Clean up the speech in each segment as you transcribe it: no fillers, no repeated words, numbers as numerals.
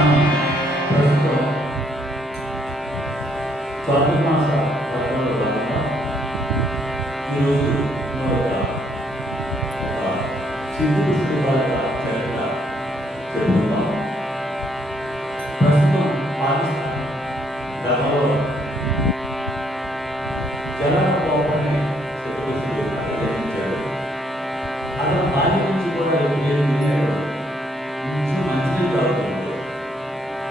మనం ప్రస్తుతం చాతుర్మాస వ్రతంలో భాగంగా ఈరోజు మరొక సిద్ధుడు శ్రీవాళ్ళ చరిత్ర చెప్పుకుందాం. ప్రస్తుతం పాకిస్తాన్ గతంలో జలాల కోపాన్ని శత్రువుకి గ్రహించాడు. అతను బాల్య నుంచి కూడా ఏం తిన్నాడు, ఇంచు మంచిది తాగుతుంది.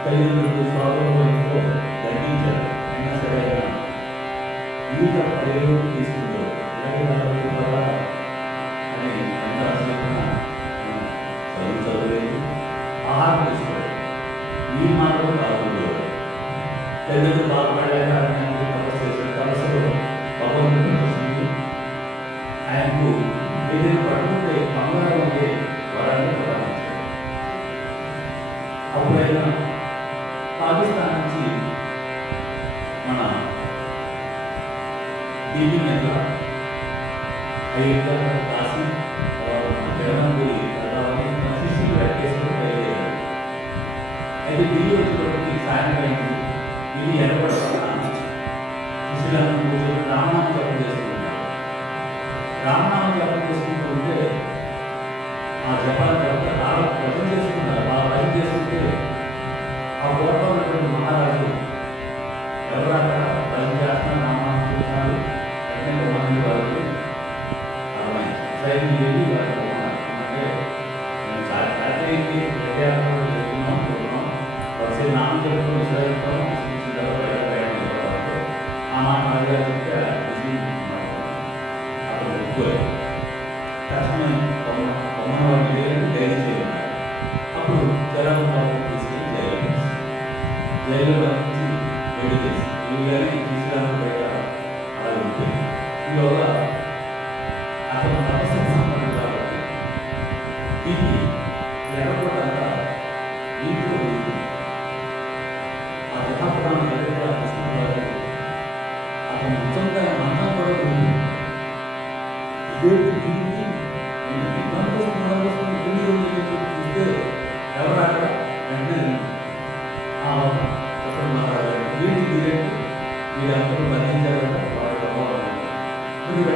తల్లిదండ్రులు స్వాతంత్రంతో దండించారు. అయినా సరే ఈత పదివేలు తీసుకుంటారు. అని ఎంత చెప్పిన చదువులేదు, ఆహారం తీసుకోలేదు, ఈ మాత్రం తాగుతుంది. తల్లిదండ్రులు బాధపడలేక తపస్సు చేసిన తపస్సులో భగవంతుడు ప్రశ్నించి ఆయనకు ఏదైనా పట్టుకుంటే బంగారం ఉంటే వరాన్ని ప్రదానించారు. అప్పుడైనా పాకిస్తాన్ నుంచి మన ఢిల్లీ మీద అయోధ్య, కాశీ, జగన్పూరి వెళ్ళాలని శిష్యులు పెట్టేసుకుని బయలుదేరారు. అయితే ఢిల్లీ వచ్చేటప్పటికి సాయంత్రం ఢిల్లీ ఎనబడతాన శిష్యులను కూర్చొని రామనామం జపం చేసుకుంటున్నారు. రామనామం జపం చేసుకుంటూ ఉంటే ఆ జపాలు చాలా భజన చేసుకుంటారు. ఆ భజన చేసుకుంటే ఆ ఊర్లో ఉన్నటువంటి మహారాజు ఎవరు అక్కడ భజన చేస్తున్నారు, రామనామం చూస్తున్నారు. వెంటనే మంది వారికి అర్థమైంది. సైన్యం వెళ్ళి వారికి అంటే మేము చాకరీకి విద్యార్థులు చెప్తున్నాం చూస్తున్నాం, ఒకసారి నామం చెప్పుకొని విశ్రాయిస్తాం అంటే ఆ మాట రాజుగారు చెప్తే అతను ఒప్పుకోలేదు. తక్షణమే పొమ్మన వారిని లేదని ధైర్యం చేయాలి. అప్పుడు జలాలను తీసుకెళ్ళి జైలు నుంచి విడుదల చేసి వీళ్ళని తీసుకురావడం బయట అలా ఉంటుంది. ఈలోగా అతను తపస్సు సంపన్నుడు కాబట్టి దీన్ని ఎర్రగొట్టంతా నీటిలో ఉంది. ఆ జహాపురాన్ని ఎదురుగా తీసుకుంటారు. అతను నిజంగా మందం కూడా ఉంది. ఇదేంటి చూస్తే ఎవరు అక్కడ వెంటనే మహారాజు వీటికి వీరందరూ బంధించారంట. వాళ్ళు మీరు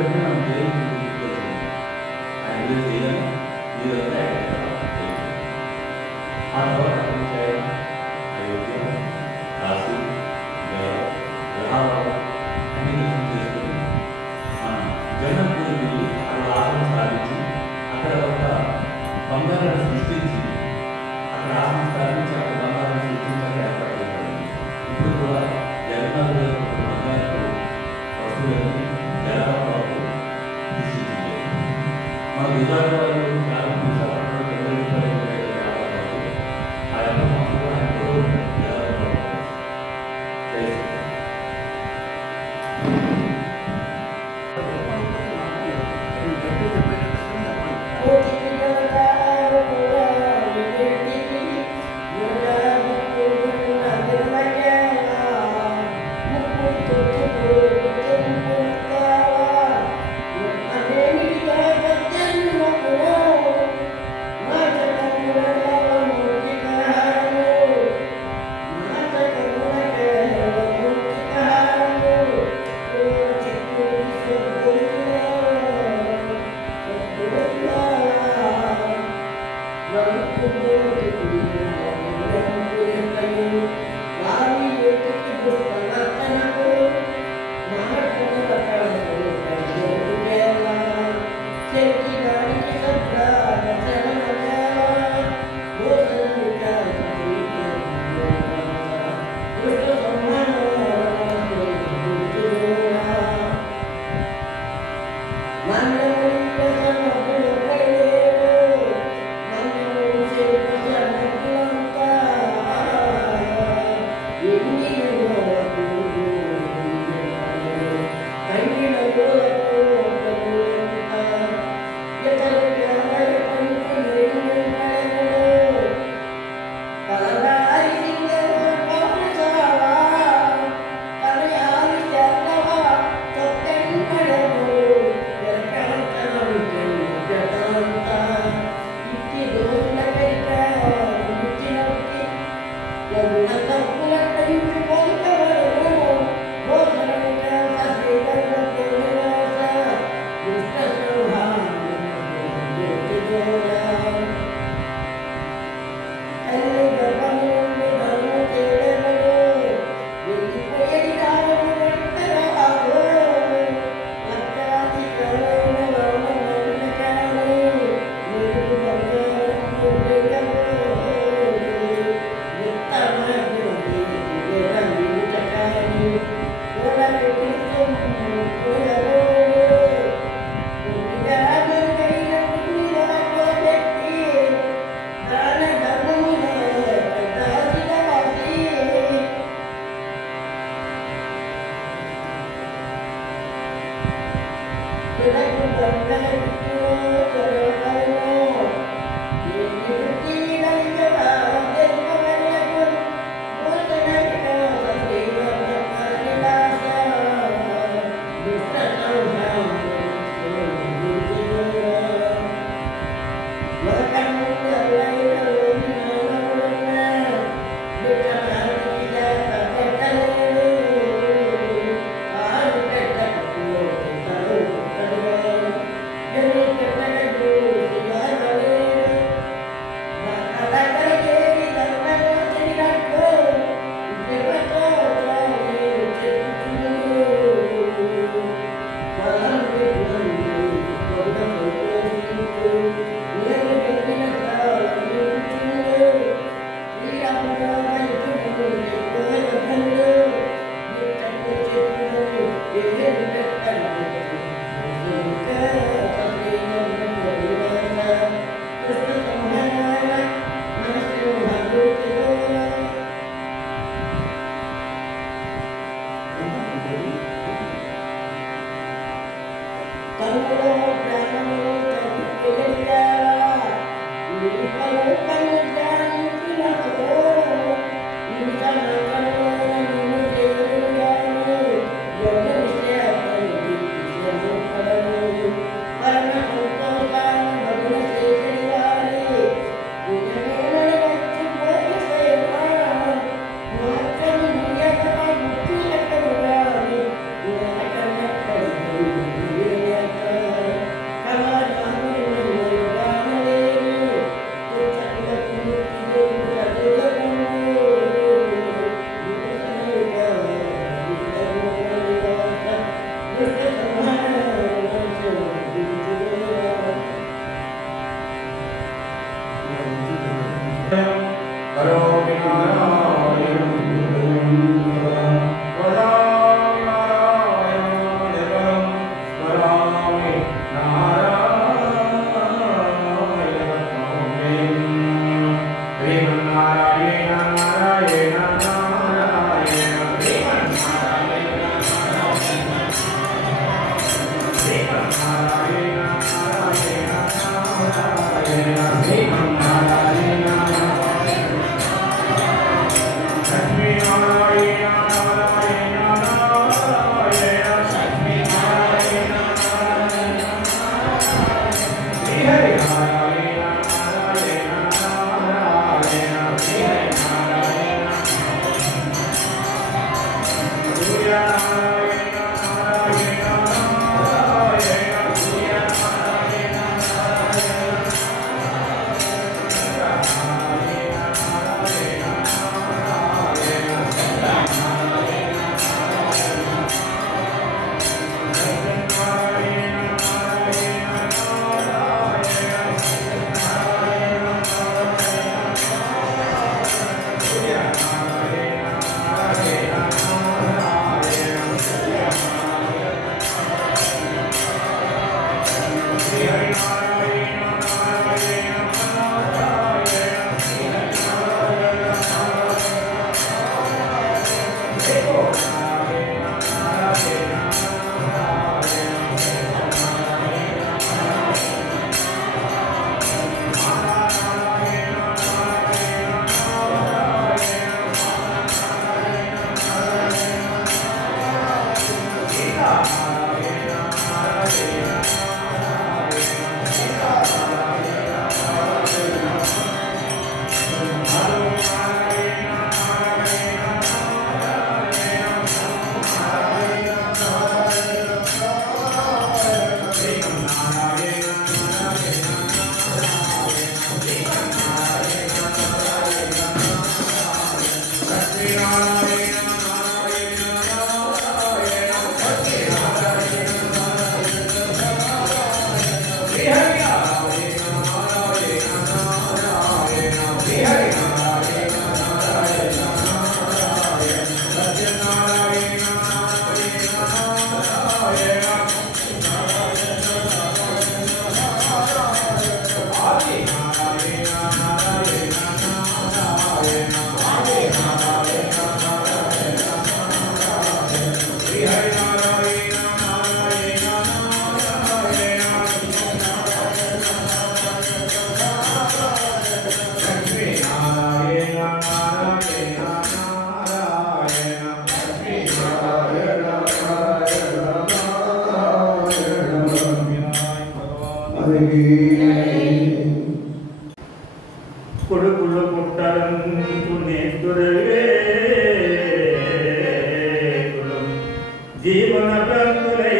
జీవన భ్రాంతులై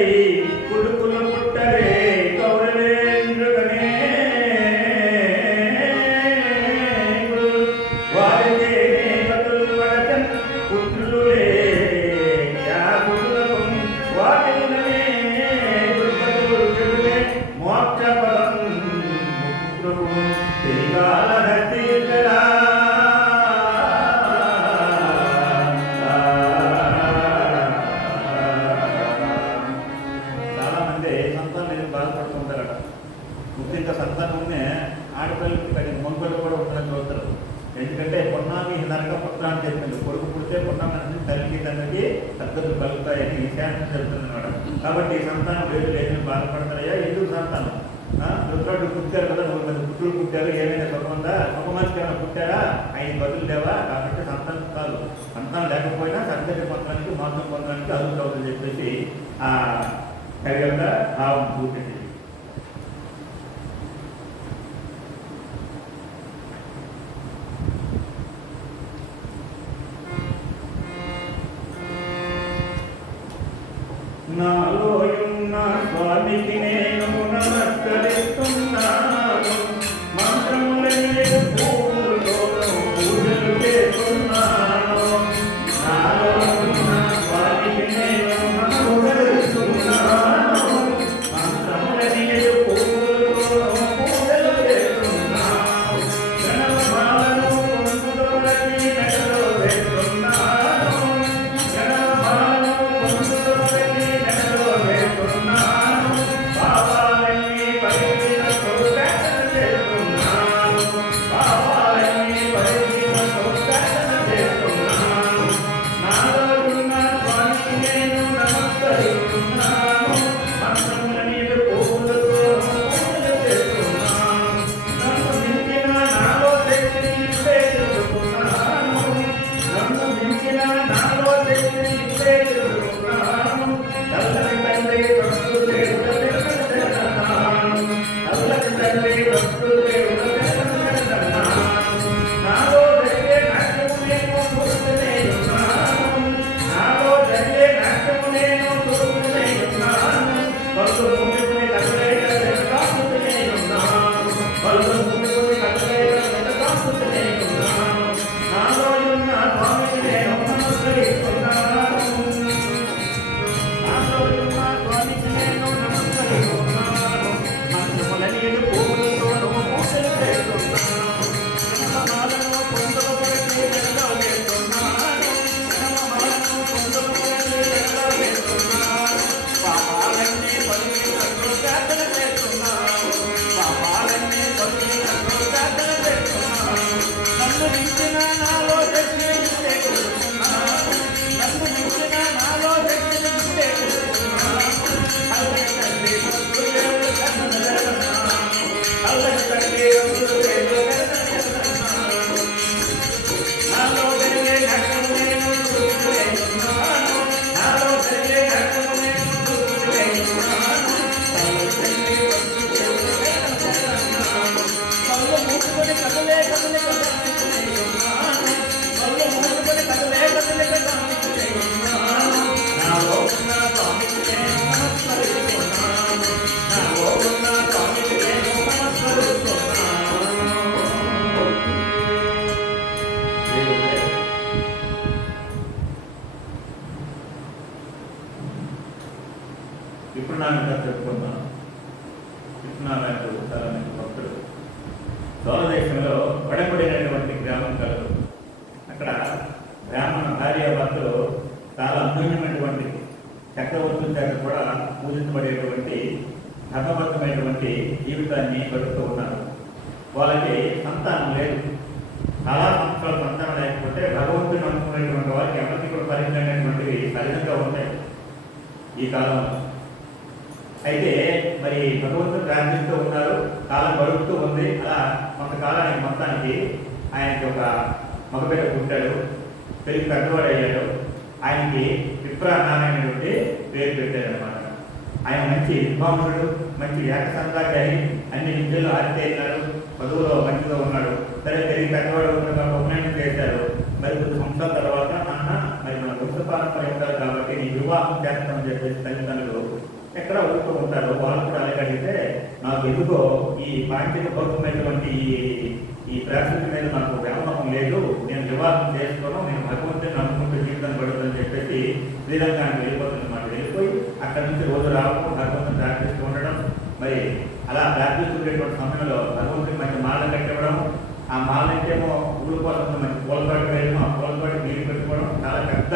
కుడుకులు పుట్టరే కౌరవేంద్రుగనే వారికే నేపతులు పడచన్ పుత్రులే యాకులకు వాటినే దుర్గతులే మోక్ష పదం ముక్తులకు తిరిగాల హరిగలా ముఖ్యంగా సంతానమే ఆడపిల్లలకి తగిన మొంపలు కూడా ఉంటుందని చూస్తారు. ఎందుకంటే పొన్నామి నరక పుత్ర అని చెప్పింది. కొడుకు పుడితే పొన్నామి తల్లికి తండ్రికి సద్గతులు కలుగుతాయని శాస్త్రం చెప్తుంది అన్నమాట. కాబట్టి సంతానం లేదు లేదని బాధపడతారయ్యా. ఎందుకు సంతానం? రుద్రుడు పుట్టారు కదా, 100 మంది పుత్రులు పుట్టారు, ఏమైనా సుఖమందా? ఒక మనిషికి ఏమైనా పుట్టారా? ఆయన బదులు లేవా? కాబట్టి సంతానం కాదు. సంతానం లేకపోయినా సద్గతి పొందడానికి మోసం పొందడానికి అదుపు అవుతుందని చెప్పేసి ఆ కలిగంగా భావం చూపింది. నాలోయున్న స్వామికి నేను నమస్కరిస్తున్నాను. మంత్రములనే పూలతో పూజలు చేస్తున్నాను. నాలోయున్న స్వామికి నేను నమస్కరిస్తున్నాను. మంత్రములనే పూలతో పూజలు చేస్తున్నాను. గణమాలను పొందుదొరకి నెలలో వేస్తున్నాను. గణమాలను పొందుదొరకి ఇప్పుడు నా ఇంకా చెప్పుకుందాం. కృష్ణారాయణ చాలా మంది భక్తుడు దూరదేశంలో పడబడినటువంటి గ్రామం కలదు. అక్కడ బ్రాహ్మణ భార్యాభర్తలు చాలా అమూల్యమైనటువంటి చక్రవర్తుల చేత కూడా పూజించబడేటువంటి ధర్మబద్ధమైనటువంటి జీవితాన్ని గడుపుతూ ఉన్నారు. వాళ్ళకి సంతానం లేదు. చాలా సంవత్సరాల సంతానం లేకపోతే భగవంతుని అనుకునేటువంటి వారికి ఎవరికి కూడా పరిమితమైనటువంటివి సహజంగా ఉంటాయి ఈ కాలంలో. అయితే మరి భగవంతుడు ప్రార్థిస్తూ ఉన్నారు, కాలం గడుపుతూ ఉంది. అలా కొంతకాలానికి మొత్తానికి ఆయనకి ఒక మగబిడ్డ పుట్టాడు, పెళ్లి పెద్దవాడు అయ్యాడు. ఆయనకి విప్రనారాయణుడి పేరు పెట్టాడు అనమాట. ఆయన మంచి విద్వాంసుడు, మంచి ఏకసంధాగ్రహి, అన్ని విద్యలు ఆరితేరినాడు, చదువులో మంచిగా ఉన్నాడు. సరే పెళ్లి పెద్దవాడు ఉన్నగా ఉపనయనం చేశారు. మరి కొద్ది సంవత్సరాల తర్వాత నాన్న మరి మన వంశ పారంపర్యం కాబట్టి వివాహం చేస్తామని చెప్పేసి తల్లిదండ్రులు ఎక్కడ ఊరుతూ ఉంటారు. వాళ్ళు కూడా అలాగే అడిగితే నాకు ఎందుకో ఈ పాండిక భౌతికమైనటువంటి ఈ ప్రాకృతి మీద నాకు వ్యామోహం లేదు, నేను వివాహం చేసుకోను, నేను భగవంతుని నమ్ముకుంటూ జీవితం పడుతుందని చెప్పేసి శ్రీలంకానికి వెళ్ళిపోతుంది మాట. వెళ్ళిపోయి అక్కడి నుంచి రోజు రావడం, భగవంతుని ప్రార్థిస్తూ ఉండడం. మరి అలా ప్రార్థిస్తుండేటువంటి సమయంలో భగవంతుని మంచి మాల కట్టివ్వడం, ఆ మాల అంటేమో ఊరు కోసం మంచి పూలపాటు వేయడం, ఆ పూలపాటు నీరు పెట్టుకోవడం, చాలా పెద్ద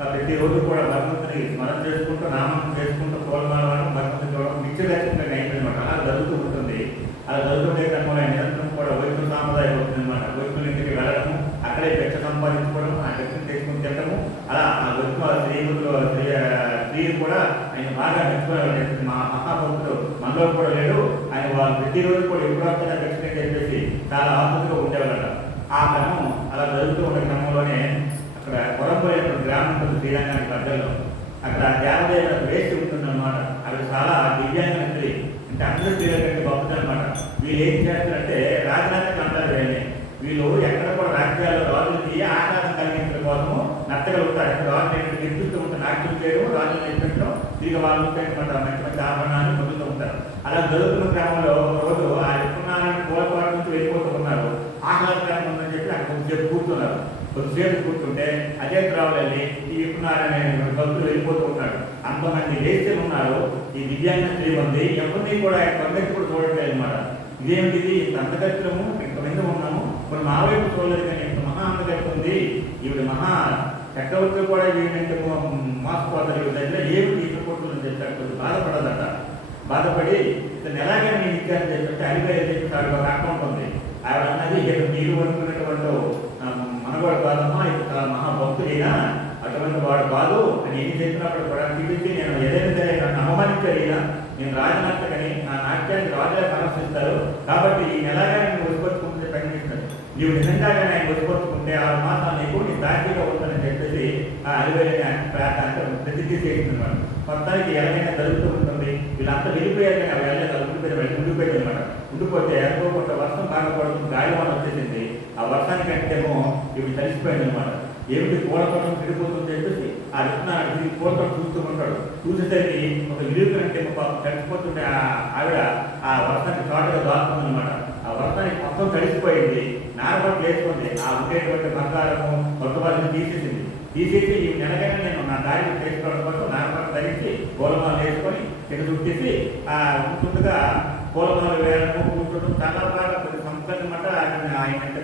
ప్రతిరోజు కూడా భగవంతుని స్మరణ చేసుకుంటూ నామం చేసుకుంటూ పూలమాల వాడడం, భగవంతుని చూడడం నిత్యదర్శనంగా అయిపోయిందన్నమాట. అలా జరుగుతూ ఉంటుంది. అలా జరుగుతుండే క్రమంలో నిరంతరం కూడా వైద్యుల సాంప్రదాయం అవుతుంది అనమాట. వైద్యుల ఇంటికి వెళ్ళడము, అక్కడే పెచ్చ సంపాదించుకోవడం, ఆ పెచ్చను తీసుకుని తిట్టడము, అలా ఆ వైద్యులు స్త్రీలు కూడా ఆయన బాగా మెచ్చుకోవాలి. మా మహాభక్తుడు మనలో కూడా లేడు, ఆయన వాళ్ళు ప్రతిరోజు కూడా ఎప్పుడు వస్తున్నా దక్షిణ చెప్పేసి చాలా ఆసక్తిగా ఉండేవాళ్ళట. ఆ క్రమం అలా జరుగుతూ ఉండే క్రమంలోనే అక్కడ కొరంబోయే గ్రామం ఉంటుంది శ్రీరంగానికి మధ్యలో. అక్కడ దేవదేవ వేసి ఉంటుందన్నమాట. అక్కడ చాలా దివ్యాంగ స్త్రీ, అంటే అందరూ స్త్రీల కంటే గొప్పది అనమాట. వీళ్ళు ఏం చేస్తారంటే రాజనాథకి అంటారు వీళ్ళని. వీళ్ళు ఎక్కడ కూడా రాజ్యాల్లో రాజులకి ఆహ్లాదం కలిగించడం కోసము నచ్చగలుగుతారు. రాజులు ఎక్కడ నిర్మిస్తూ ఉంటారు, నాట్యం చేయడం, రాజులు నిర్మించడం, తిరిగి వాళ్ళు ఉంటారు మంచి మంచి ఆభరణాన్ని పొందుతూ ఉంటారు. అలా జరుగుతున్న క్రమంలో రోజు ఆ ఎక్కున్నారని పూలపాటు నుంచి వెళ్ళిపోతూ ఉన్నారు. ఆహ్లాదకరంగా ఉందని చెప్పి అక్కడ కొద్దిసేపు కూర్చున్నారు. కొద్దిసేపు కూర్చుంటే అదే త్రావులల్లి ఈ ఎక్కున్నారనే భక్తులు వెళ్ళిపోతూ ఉంటాడు. అంతమంది వేస్తులు ఉన్నారు. ఈ దివ్యాంగ స్త్రీ ఉంది, ఎవరిని కూడా కొందరికి కూడా చూడట్లేదు అనమాట. ఇదేమిటిది, ఇంత అందగత్రము, ఇంతమంది ఉన్నాము, ఇప్పుడు మా వైపు చూడలేదు కానీ ఇంత మహా అందగత్ర ఉంది, ఈవిడ మహా చక్రవర్తులు కూడా ఏంటంటే మోసపోతారు, ఈవిడ దగ్గర ఏమి తీసుకుంటుందని చెప్పారు. కొంచెం బాధపడదట. బాధపడి ఇతను ఎలాగైనా నేను ఇచ్చారని చెప్పి అడిగారు చెప్పి ఆవిడ అకౌంట్ ఉంది. ఆవిడ అన్నది మీరు అనుకున్నటువంటి మనవాడు కాదమ్మా, ఇది చాలా మహాభక్తుడైనా అటువంటి వాడు కాదు అని ఏం చెప్పినప్పుడు కూడా చూపించి నేను ఏదైనా సరే నన్ను అవమానించాడు, నేను రాజనాట్యకని నా నాట్యాన్ని రాజులే ప్రదర్శిస్తారు కాబట్టి ఈ ఎలాగా నేను వదిలిపరుచుకుంటే ప్రయత్నిస్తాను, నీవు నిజంగానే ఆయన వదిలిపరుచుకుంటే 6 మాసాలు నీకు నీ దాటిగా ఉంటుందని చెప్పేసి ఆ అలివేలైన ప్రాంతానికి ప్రసిద్ధి చేసిందన్నమాట. మొత్తానికి ఎలాగైనా జరుగుతూ ఉంటుంది. వీళ్ళంతా వెళ్ళిపోయారు కానీ అవి వెళ్ళలేదు, ఉండిపోయింది అనమాట. ఉండిపోతే అనుకోకుండా వర్షం బాగా పడుతుంది, గాలివాన వచ్చేసింది. ఆ వర్షానికి అంటేమో ఇవి తడిసిపోయింది అనమాట. ఏమిటి పూలపటం తిరిగిపోతుందని చెప్పేసి ఆ విత్తనాన్ని తిరిగి పూలపటం చూస్తూ ఉంటాడు. చూసేసరికి ఒక ఇరుగు అంటే తడిసిపోతుంటే ఆవిడ ఆ వర్షానికి తోటగా దాచుకుంది అనమాట. ఆ వర్షానికి మొత్తం తడిసిపోయింది, నారబట్టలు వేసుకుంది. ఆ ఉండేటువంటి బంగారము కొత్తవాళ్ళని తీసేసింది. తీసేసి ఈ నెలగైనా నేను నా దారిని చేసుకోవడం కోసం నారబట్టలు ధరించి పూలమాలు వేసుకొని కింద చుట్టేసి ఆ ఉంటుండగా పూలమాలు వేయడము కూర్చోవడం చాలా బాగా కొన్ని సంస్థలు అనమాట. ఆయన అంటే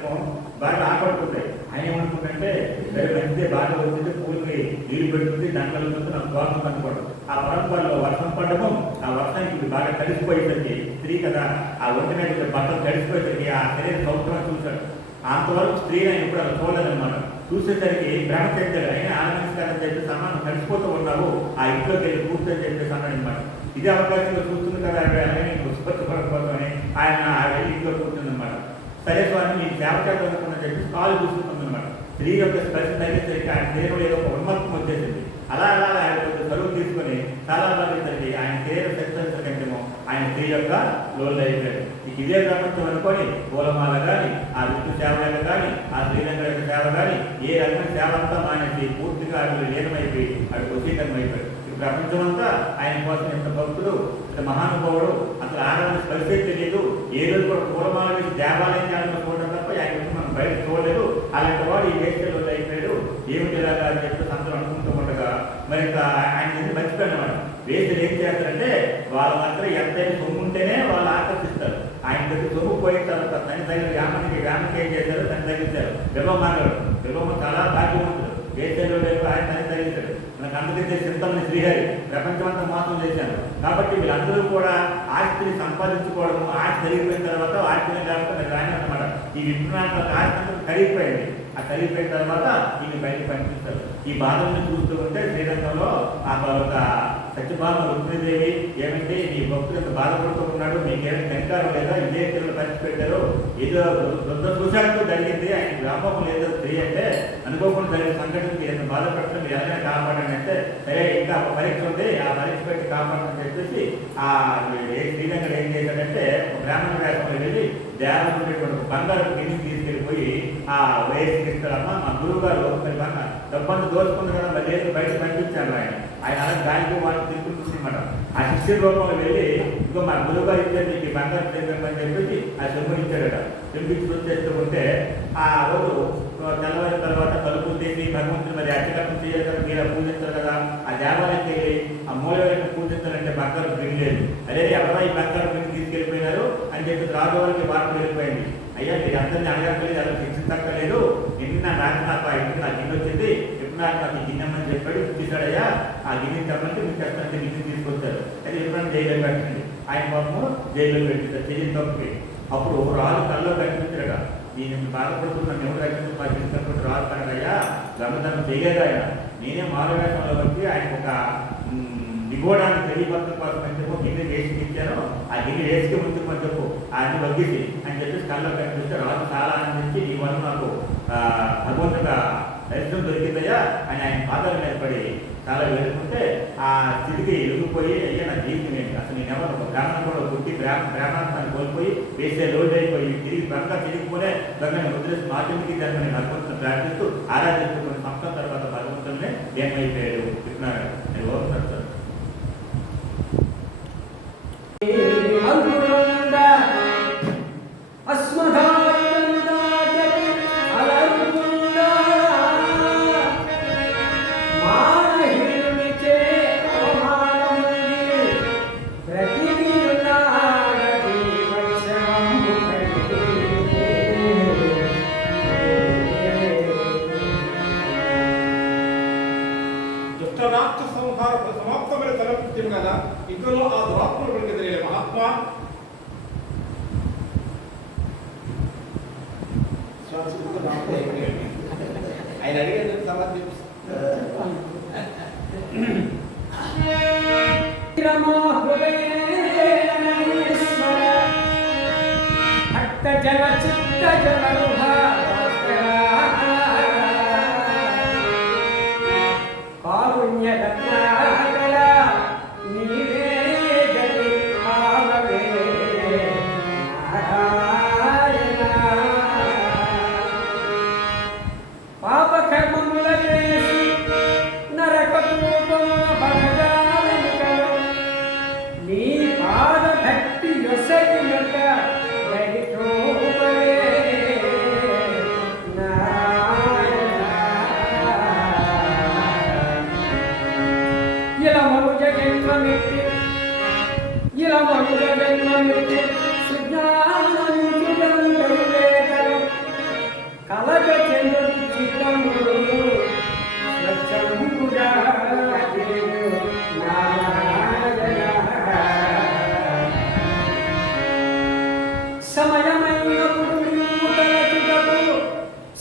బాగా ఆపడుతుంటాయి. ఆయన ఏమనుకుంటే సరే మంచిదే, బాగా వచ్చింది, పూలకి నీళ్లు పెడుతుంది, దండలు నాకు బాగుంది అనుకోవడం. ఆ పరంపరలో వర్షం పడము, ఆ వర్షానికి బాగా తడిసిపోయేసరికి స్త్రీ కదా, ఆ ఒంటి మీద బట్టలు తడిసిపోయేసరికి ఆ శరీర సంవత్సరం చూశాడు. అంతవరకు స్త్రీ ఆయన ఇప్పుడు అలా చూడలేదన్నమాట. చూసేసరికి బ్రహ్మచర్యలు అయినా ఆనందిస్తారని చెప్పి సమానం కలిసిపోతూ ఉన్నావు, ఆ ఇంట్లోకి వెళ్ళి కూర్చొని చెప్పేసి అన్నాడు అనమాట. ఇదే అవకాశంలో చూస్తుంది కదా అలాగే పుష్పత్తుకోవడం ఆయన వెళ్ళి ఇంట్లో కూర్చుందన్నమాట. సరే స్వామి మీకు సేవ చేద్దామనుకున్నా చెప్పి కాలు చూసుకుంటుందన్నమాట. స్త్రీ యొక్క స్పర్శ తగ్గించడానికి ఆయన శరీరంలో ఏదో ఒక ఉన్మత్తం వచ్చేసింది. అలా అలా ఆయన కొంచెం చదువు తీసుకొని చాలా బాధేసరికి ఆయన శరీర శక్తి కంటేమో ఆయన స్త్రీ యొక్క లోన్లు అయిపోయాడు. ఇదే ప్రపంచం అనుకొని పూలమాల కానీ, ఆ విష్ణు సేవలు కానీ, ఆ శ్రీలంక యొక్క సేవ కానీ, ఏ రకమైన సేవ అంతా మానేసి పూర్తిగా అటు లీనమైపోయి అటు వశీకరణం అయిపోయాడు. ఈ ప్రపంచం అంతా ఆయన కోసం ఎంత భక్తుడు, ఇంత మహానుభావుడు, అసలు ఆడవాళ్ళని స్పర్శే తెలియదు. ఏ రోజు కూడా పూలమాల వేసి దేవాలయం చేయాలని చూడడం తప్ప ఆయన మనం బయట చూడలేదు. అలాంటి వాడు ఈ వేస్టలో అయిపోయాడు, ఏమిటి ఇలాగా అని చెప్పి అందరూ అనుకుంటూ ఉండగా మరి ఇంకా ఆయన ఎందుకు మర్చిపోయినవాడు. వేసులు ఏం చేస్తారంటే వాళ్ళ మాత్రం ఎంతైనా సొమ్ము ఉంటేనే వాళ్ళు ఆకర్షిస్తారు. ఆయన దగ్గర సొమ్ము పోయిన తర్వాత తన దగ్గర గ్రామానికి ఏం చేశారు, తను తగ్గించారు. బిల్వమ్మ చాలా భాగ్యవంతుడు, వేసేలో ఆయన తను తగ్గించాడు. మనకు అందుకే చింతమని శ్రీహరి ప్రపంచం అంతా మోసం చేశారు. కాబట్టి వీళ్ళందరూ కూడా ఆస్తిని సంపాదించుకోవడము, ఆస్తి జరిగిపోయిన తర్వాత ఆస్తిని లేకపోతే రాయనమాట. ఈ విప్రణాలకు ఆస్తి అంతా కరిగిపోయింది. ఆ కరిగిపోయిన తర్వాత ఈయన బయటకు పంపిస్తారు. ఈ బాధలను చూస్తూ ఉంటే శ్రీరంగంలో ఆ ఒక సత్యభామ రుక్మిణీదేవి ఏమంటే నీ భక్తులు ఎంత బాధపడుతూ ఉన్నాడు, మీకేమైనా కనికారం లేదా, ఇదే పిల్లలు పంచిపెట్టారు, ఏదో దుఃఖాలతో జరిగింది, ఆయన వ్యాపకం లేదో స్త్రీ అంటే అనుకోకుండా జరిగిన సంఘటనకి ఎంత బాధపడటం మీరు ఎలాగైనా కాపాడండి అంటే సరే ఇంకా పరీక్ష ఉంది, ఆ పరీక్ష పెట్టి కాపాడని చెప్పేసి ఆ శ్రీరంగం ఏం చేశాడంటే బ్రాహ్మణ వేషంలో వెళ్ళి దేవాలయం బంగారు గిన్నె తీసుకెళ్ళిపోయి ఆ వయస్సు ఇస్తారమ్మా మా గురువు గారు మరి డబ్బు డబ్బంతా దోచుకుంది కదా, మళ్ళీ ఏదో బయట పంపించారు ఆయన. ఆయన అలా దానికి వాళ్ళు తిరుగుతుందన్నమాట. ఆ శిష్యుల రూపంలో వెళ్ళి ఇంకో మా గురువుగా ఇచ్చారు నీకు బంగారం తెమ్మని చెప్పేసి ఆ చెంబుని ఇచ్చాడట. చెంపించి వచ్చేస్తూ ఉంటే ఆ రోజు తెల్లవారి తర్వాత తలుపులు తీసి భగవంతుని మరి అర్చకత్వం చేయాలి కదా, మీరు పూజించారు కదా, ఆ దేవాలయంకి వెళ్ళి ఆ మూలవేళకి పూజించాలంటే బంగారం బిల్లు లేదు. అదే ఎవరో ఈ బంగారం బిల్లు తీసుకెళ్ళిపోయినారు అని చెప్పి రాజువారికి వార్త వెళ్ళిపోయింది. అయ్యా మీరు అందరినీ అడగక్కలేదు, అలా శిక్షించక్కలేదు, నిన్న నాకు ఇప్పుడు నాకు గిన్నె వచ్చింది, ఎప్పుడు నాకు గిన్నెమ్మని చెప్పాడు, తీసాడయ్యా ఆ గిన్నె చెప్పంటే మీకు చెప్తానంటే గిన్నె తీసుకొచ్చారు. అది ఎప్పుడైనా జైల్లో పెట్టండి. ఆయన పాపము జైల్లో పెట్టించారు చెయ్యి తప్పుకి. అప్పుడు రాజు కల్లో కనిపించాడ. నేను బాధపడుతున్నాను, ఎవరు రక్షించుకుంటే రాజు కనడయ్యా దొంగతనం చేయలేదు ఆయన, నేనే మారువేషంలో వచ్చి ఆయనకు ఒక దిగోడానికి తెలియపడటం కోసం అని చెప్పి గిన్నె వేసి ఇచ్చాను, ఆ గిన్నె వేసుకే ముందుకు అని చెప్పు ఆయన వగ్గిసి అని చెప్పేసి కళ్ళలో కనిపిస్తే రాజు చాలా ఆనందించి నీ వల్ల నాకు భగవంతుగా దర్శనం దొరికిందయ్యా అని ఆయన పాదాల మీద పడి చాలా వేడుకుంటే ఆ స్థితికి ఎగిరిపోయి అయ్యా నా జీవితం ఏంటి, అసలు నేను ఎవరు ఒక బ్రాహ్మణ కూడా పుట్టి బ్రాహ్మణాన్ని కోల్పోయి వేసే లోడ్ అయిపోయి తిరిగి బంగా తిరిగిపోనే బంగాన్ని వదిలేసి మాధ్యమికి దాన్ని భగవంతుని ప్రార్థిస్తూ ఆరాధించుకుని సంవత్సరం తర్వాత భగవంతుని ఏమైపోయాడు చెప్తున్నాడు. నేను ఓపుతాను సార్. సమాప్తమైన తలపుత్యం కదా, ఇందులో ఆ దురాత్మను వెనుకదిరే మహాత్మా ఆయన అడిగేందుకు సమర్థించారు.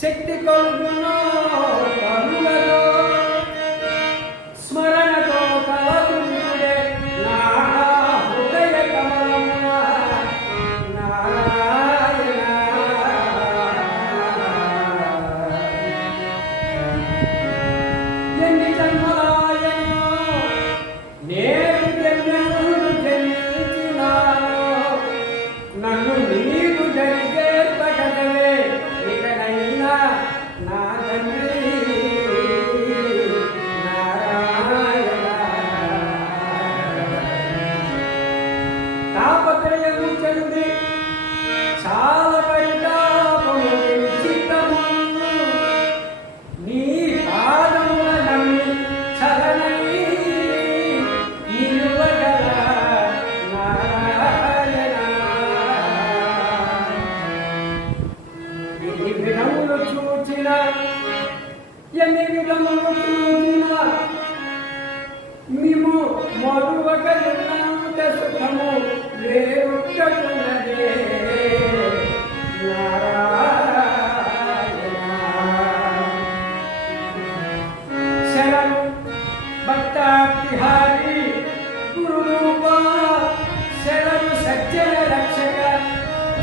శక్తి కలుగును కరుణలో స్మరణతో కలగునుడే నా హృదయ కమలమున నారాయణ. ఎన్ని జన్మలాయనో నేను జన్మించినాను, నన్ను నీకు జరిగే ప్రకటనే నా తండ్రి నారాయణ. తాపత్రయము చెంది చాలా పరితాపము చిత్తము నీ పాదముల నమ్మి చలనై నిలువగల నారాయణ. ఎన్ని విధములు చూచిన ఎన్ని విధములు చూచిన మేము మరువకలున్నంత సుఖము వేరున్నదే నారాయణ. శరణు భక్తాతిహారి గురురూప, శరణు సజ్జన రక్షక,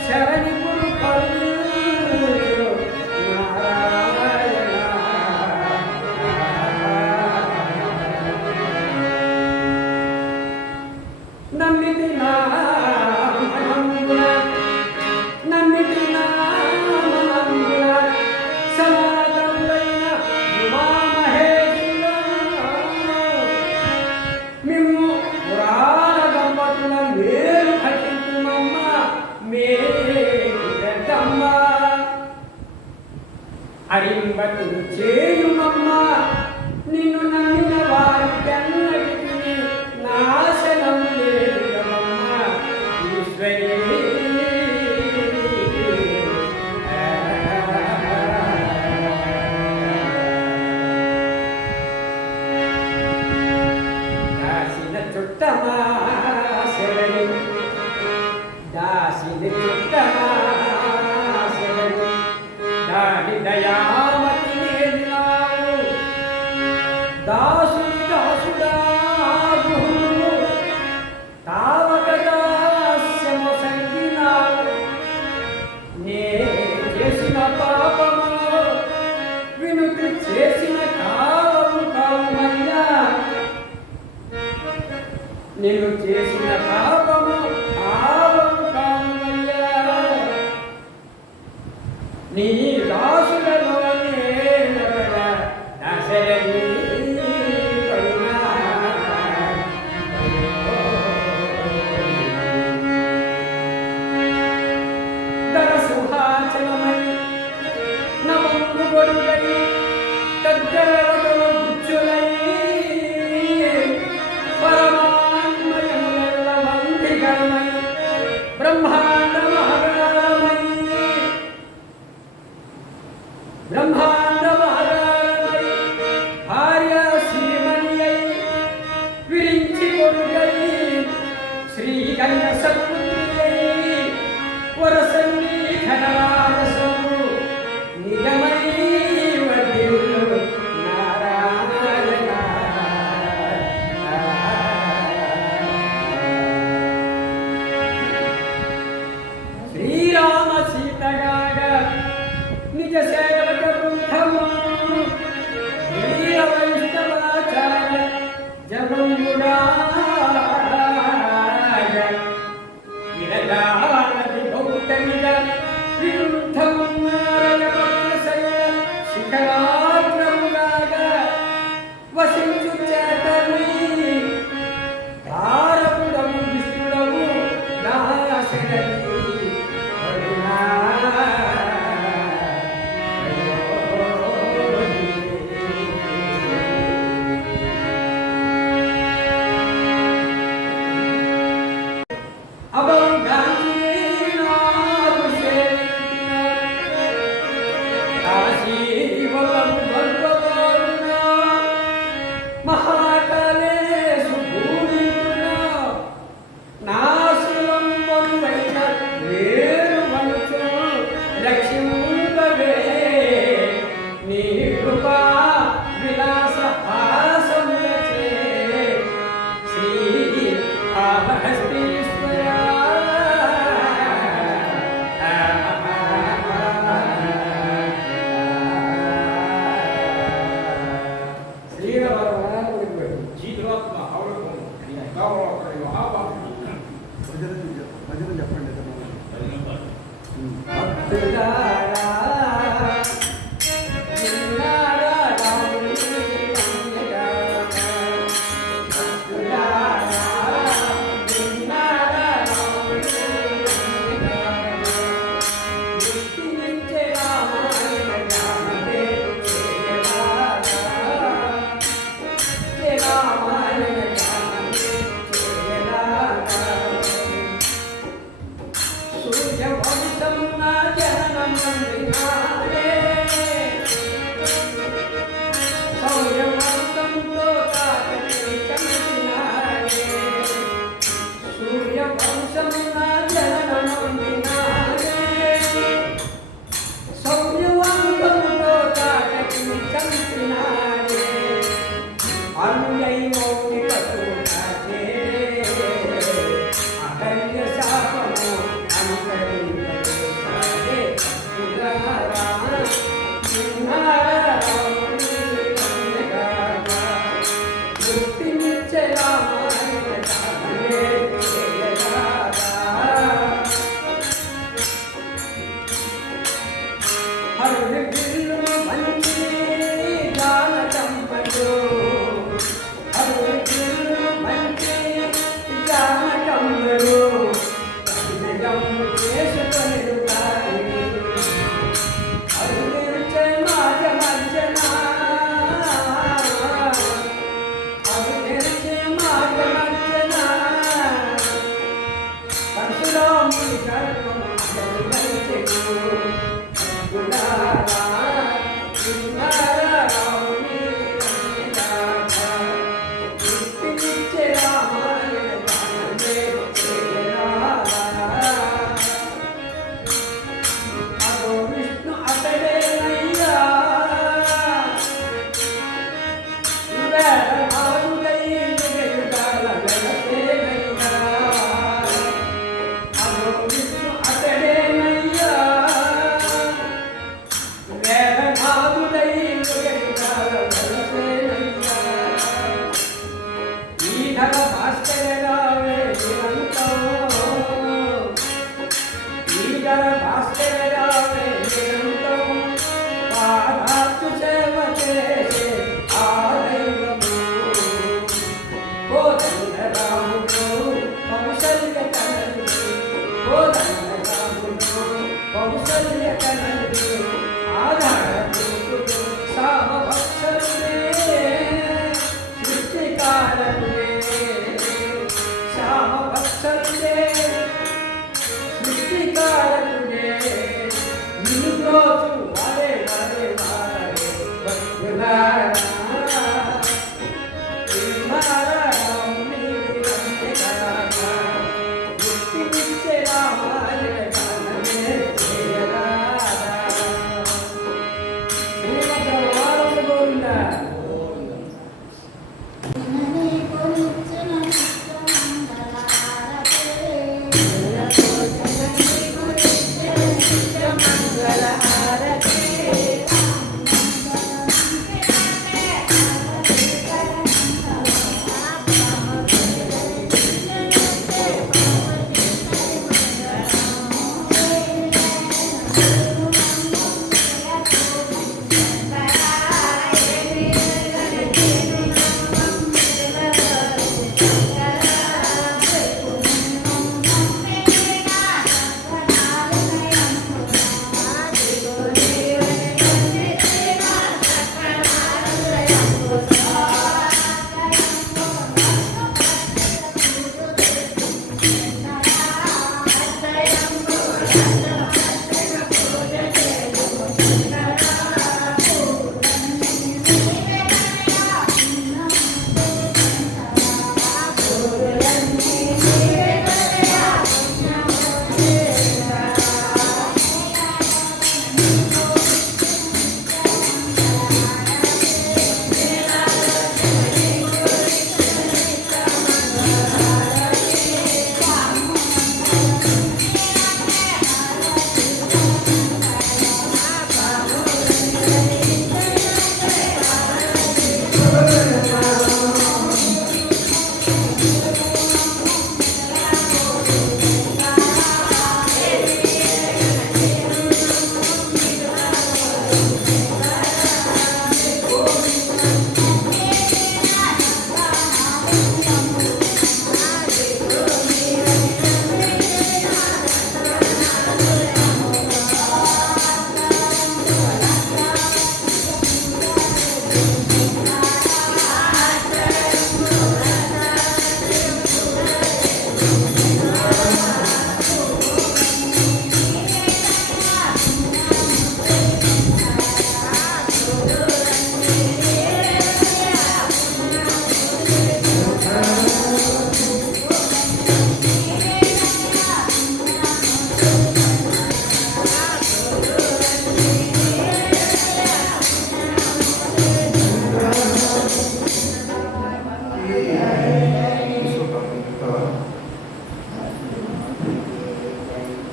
శరణి గురు కరుణ నమ్మితి నా దాసుని దాసుడా గుహుడు తావక దాస్యము సంగినాడు నే చేసిన పాపము వినుతి చేసిన కావము కావమయ్యా నేను చేసిన పాపము కావము కావమయ్యా నీ దాసులలో నేనొకడ దశరథి కరుణా దర సుహాచలమై నమము గొడుగై తగ్గరవదల బుచ్చులై పరమాన్మయముల వందిగమై బ్రహ్మాండ మహారామై బ్రహ్మాండ మహారామై భార్య శ్రీమణియై విరించి కొడుకై శ్రీకన్య సత్పుత్రియై వరసన్ని ఘనరాజసము నిజమై వదిలు నారాయణ శ్రీరామ సీతగాగా నిజ సేవక బృందము వీర వైష్ణవాచార్య జగంగుడా విరజానది గౌతమిగ వికుంఠమున్నారయ పద్మశయ శిఖరాగ్రముగాగా వసించు చేతని తారకుడము విష్ణుడము నాశరథి కరుణా జీవాత్మ అవడం కావాలి మహాభారతం భజన చెప్పండి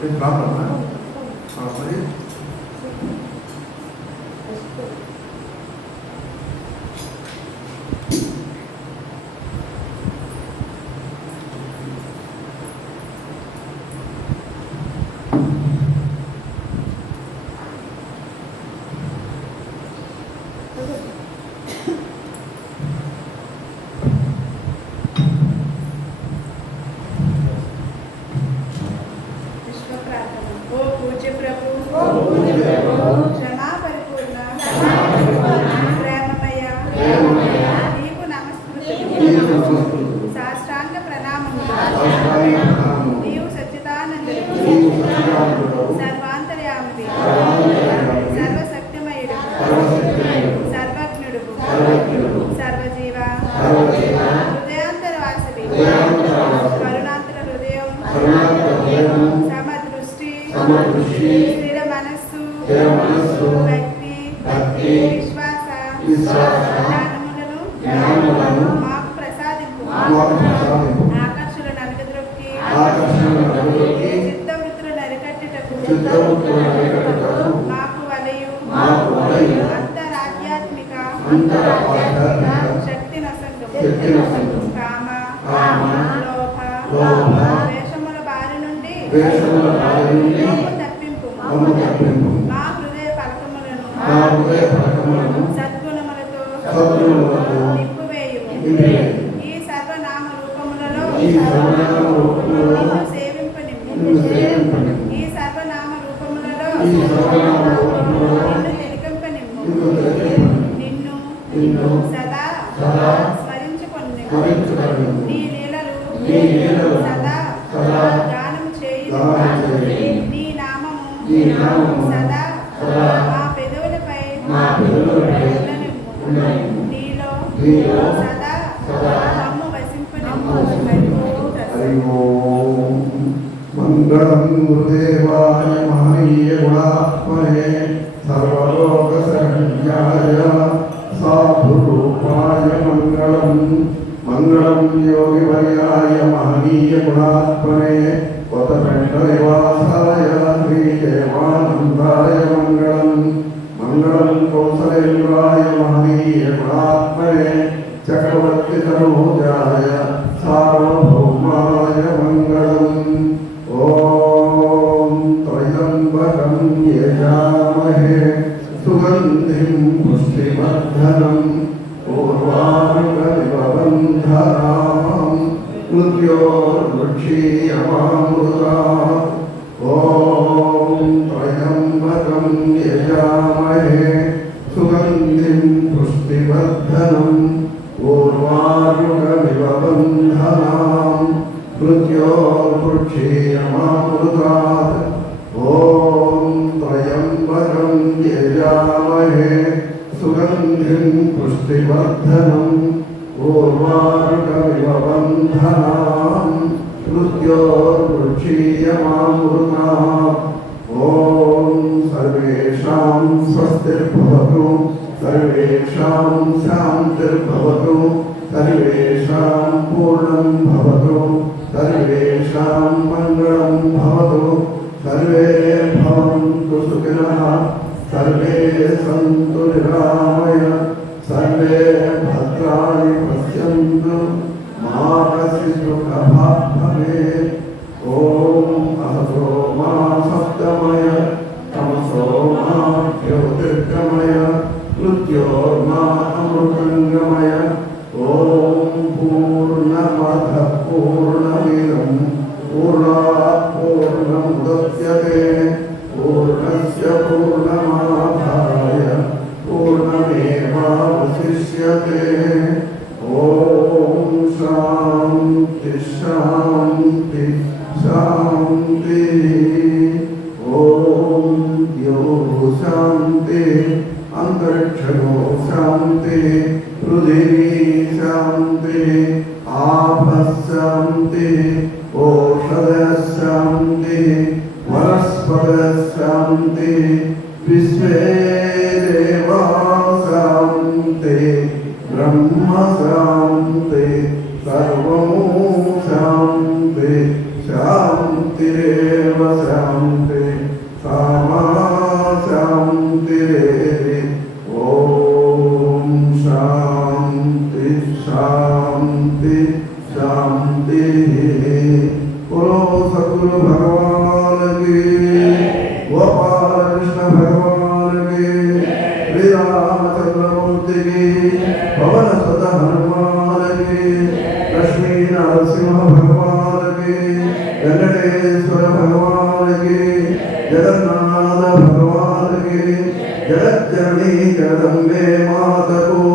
ఏం ప్రాబ్లమా మరి ఓ పూజ్య ప్రభు క్షమా పరిపూర్ణ ప్రేమమయ నీకు నమస్కృతులు సాష్టాంగ ప్రణామములు నీవు సచ్చిదానందుడు సర్వాంతర్యామివి సర్వశక్తిమయుడు సర్వజ్ఞుడు సర్వజీవ హృదయాంతరవాసివి కరుణాంతర హృదయం సమదృష్టి స్థిర మనస్సు భక్తి విశ్వాస జ్ఞానములను మాకు ప్రసాదింపు ఆకర్షులను అణగద్రొక్కి చిత్తవృత్తులను అరికట్టుటకు మాకు వలయు అంతరాధ్యాత్మిక శక్తి నొసంగు కామ లోభ వేషముల బారి నుండి తప్పింపు మా హృదయ ఫలకములను సద్గుణములతో నింపువేయుము ఈ సర్వనామ రూపములలో నిన్ను సేవింపనిమ్ము ఈ సర్వనామ రూపములలో నిన్ను తెలికంపనిమ్ము నిన్ను సదా స్మరించుకొని నీ లీలలు సదా గానం చేయుము నీ నామము సదా మా పెదవులపై ఉండనిమ్ము నీలో సదా మమ్ము వసింపనిమ్ము మంగళం గురుదేవాయ మహనీయ గుణాత్మనే సర్వలోకశరణ్యాయ సాధురూపాయ మంగళం మంగళం యోగివర్యాయ మహనీయ గుణాత్మనే కొత్తపెంట నివాసాయ శ్రీదేవానందాయ మంగళం మంగళం కౌసలేంద్రాయ మహనీయ గుణాత్మనే చక్రవర్తి తనూజాయ సార్వభౌమాయ మంగళం ఓం త్రయంబకం యజామహే సుగంధిం పుష్టివర్ధనం పూర్వారుకవిబంధనాం మృత్యోర్వృక్షీయమామృతా ఓం త్రయంబకం యజామహే సుగంధిం పుష్టివర్ధనం పూర్వారుకవిబంధనాం మృత్యోర్వృక్షీయమామృతాత్ ఓం త్రయంబకం యజామహే సుగంధిం పుష్టివర్ధనం పూర్వారుకవిబంధనాం మృత్యోర్వృక్షీయమామృతాత్ ఓం సర్వేషాం స్వస్తిర్భవతు సర్వేషాం శాంతిర్భవతు సర్వేషాం పూర్ణం భవతు సర్వేషాం మంగళం భవతు సర్వే భవంతు సుఖినః సర్వే సంతు నిరామయ సర్వే భద్రాణి పశ్యంతు మా కశ్చిత్ దుఃఖభాగ్ భవేత్ ఓం అసతో మా సప్తమయ తమసో మా జ్యోతిర్గమయ మృత్యోర్మా అమృతంగమయ ఓం పూర్ణమద పూర్ణమిదం పూర్ణాత్ పూర్ణముదచ్యతే పూర్ణస్య పూర్ణమాదాయ పూర్ణమేవావశిష్యతే ఓం శాంతి శాంతి శాంతి ఓం ద్యో శాంతి అంతరిక్షో శాంతి పృథివీ శాంతి ఆపశాంతి ఓషధ శాంతి వనస్పత శాంతి విశ్వే దేవా శాంతి బ్రహ్మ శాంతి సర్వము శాంతి శాంతిరేవ శాంతి సామా శాంతి ఓం శాంతి శాంతి శాంతి बोलो सद्गुरु भगवान की गोपाल कृष्ण भगवान की श्री रामचंद्र मूर्ति की पवन सुत हनुमान की लक्ष्मी नरसिंह भगवान की वेंकटेश्वर भगवान की जगन्नाथ भगवान की जगज्जननी जगदम्बे माता को